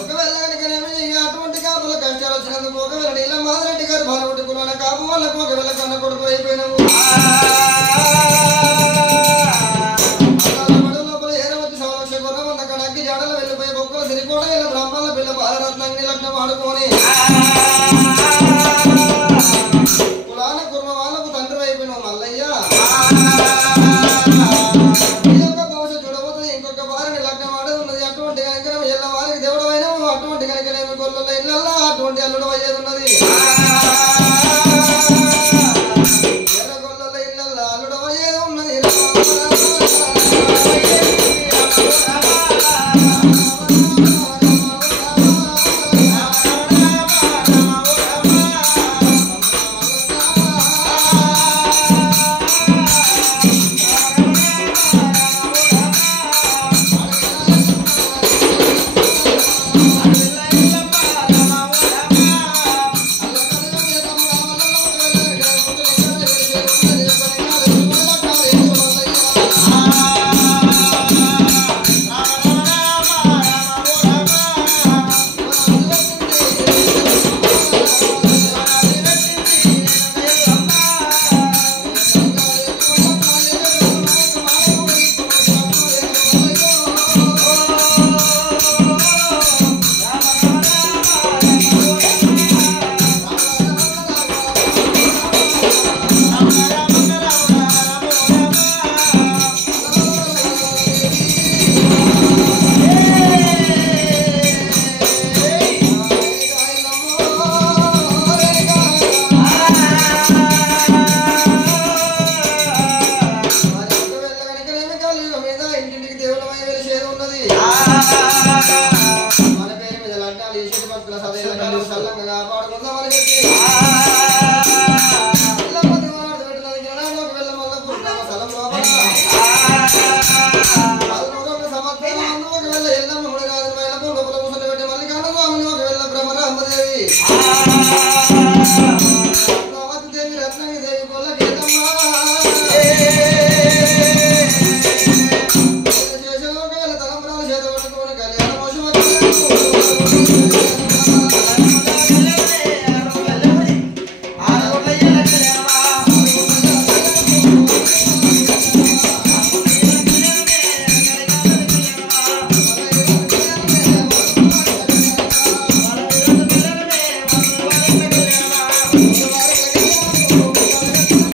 ఒకవేళ కనుకనేమి అటువంటి కాపుల కష్టాలు వచ్చినందుకు ఒకవేళ నీళ్ళ మాదిరెడ్డి గారు బాలగొట్టుకున్న కాపు వాళ్ళకు ఒకవేళ కన్న కొడుకు అయిపోయినావు లోపల ఏరవచ్చి సవలక్ష గుర్రం ఉన్న కడక్కి జాడలు వెళ్ళిపోయి బొక్కలు తిరిగిపోవడం వీళ్ళ బ్రహ్మల పిల్ల బాలరత్నాన్ని లగ్నం ఆడుకొని కులాన కుర్మ వాళ్ళకు తండ్రి అయిపోయినావు మల్లయ్య ఇంకొక వారిని లగ్నం ఆడేది ఉన్నది అటువంటి కనుక ఎల్ల వారికి దేవుడు అయినావు అటువంటి కనుకనేమి గొల్లల ఇళ్ళల్లా అటువంటి అల్లుడు అయ్యేది ఉన్నది ఎర్ర గొల్లల ఇళ్ళల్లా అల్లుడు అయ్యేది ఉన్నది మన పేరు మీద లగ్నాలు చేసేది భక్తుల సదైన సల్లంగా కాపాడుకుందామని చెప్పి